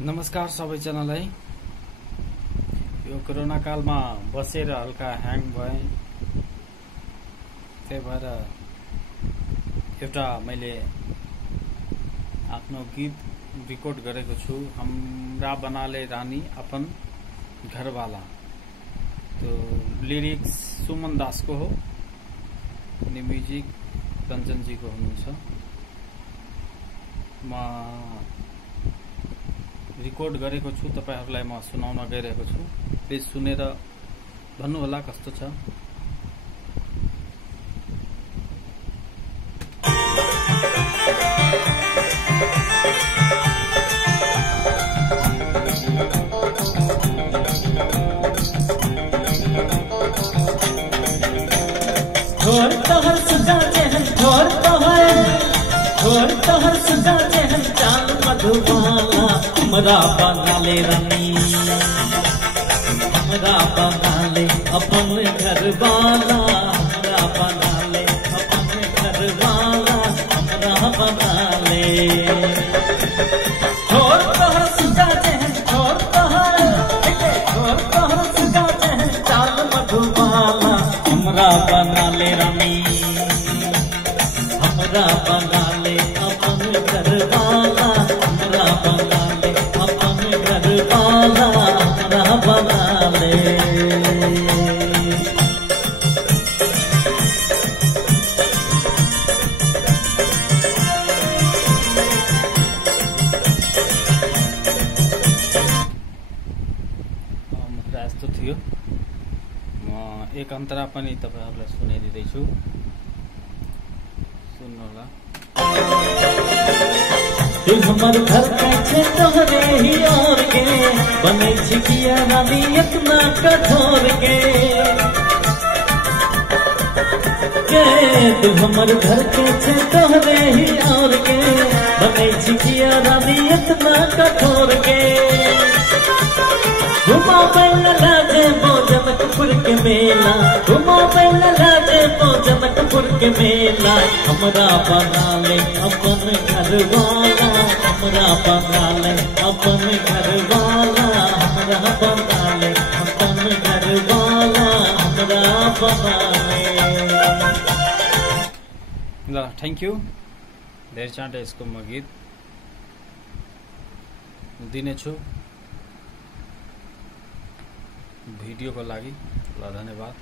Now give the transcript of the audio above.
नमस्कार सबैजनालाई। यो कोरोना कालमा बसेर हल्का ह्याङ भए, त्यही भएर एउटा मैले आफ्नो गीत रेकर्ड गरेको छु। हमरा बनाले रानी अपन घरवाला। तो लिरिक्स सुमन दास को हो अनि म्युजिक रञ्जन जी को हुनुहुन्छ। म रेकर्ड गरेको छु, तपाईहरुलाई म सुनाउन गइरहेको छु। प्लिज सुनेर भन्नु होला कस्तो छ। छोर तोहर सुधा चहल छोर तोहर सुधा चहल चाल मधुबाला हमरा बनाले रानी, हमरा बनाले अपन घरवाला, हमरा बनाले अपन घरवाला, हमरा बनाले। छोर तोहर सुधा चहल छोर तोहर सुधा चहल चाल मधुबाला हमरा बनाले रानी, हमरा बनाले अपन घरवाला, हमरा बनाले अपन घरवाला, हमरा बनाले। यस्तो थियो। म एक अन्तरा पनि तपाईहरुलाई सुनाइदिँदै छु, सुन्नु होला। तू हमर घर कैसे तोहरे ही और के बने छिकिया रानी इतना कठोर के तू हमर घर कैसे तोहरे ही और के बने छिकिया रानी इतना कठोर के। घुमा बैल लाजे जनकपुर के मेला, घुमा बैल लाजे जनकपुर के मेला, हमरा बनाले अपन घरवाला, हमरा बनाले अपन घरवाला, हमरा बनाले अपन घरवाला, हमरा बनाले। ल थ्याङ्क यू। धेरै चाँडो यसको म गीत दिनेछु भिडियोको लागि। ल धन्यवाद।